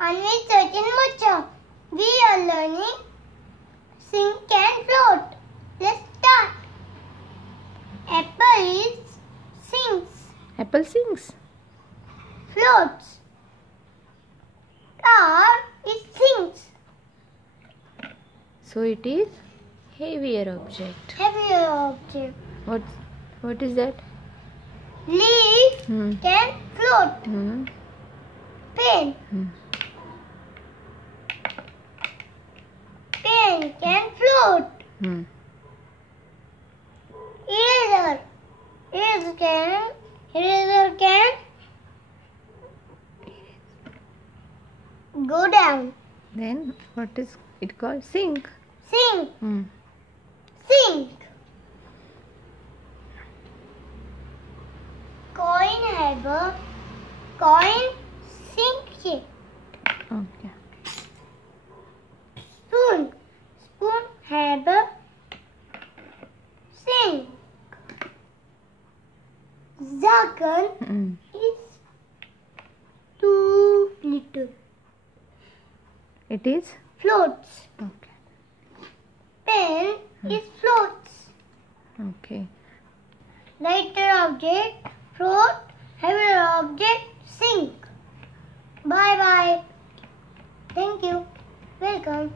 And with Sachin Macha, we are learning sink and float. Let's start. Apple is sinks. Apple sings. Floats. Car is sinks. So it is heavier object. Heavier object. What is that? Leaf can float. Pen. Pen can float. Eraser. Eraser can go down. Then what is it called? Sink. Sink. Sink. Coin have a coin sink shape. Okay. Spoon. Spoon have a sink. Zagan is too little. It is? Floats. Okay. Pen is floats. Okay. Lighter object, float, heavier object, sink. Bye bye. Thank you. Welcome.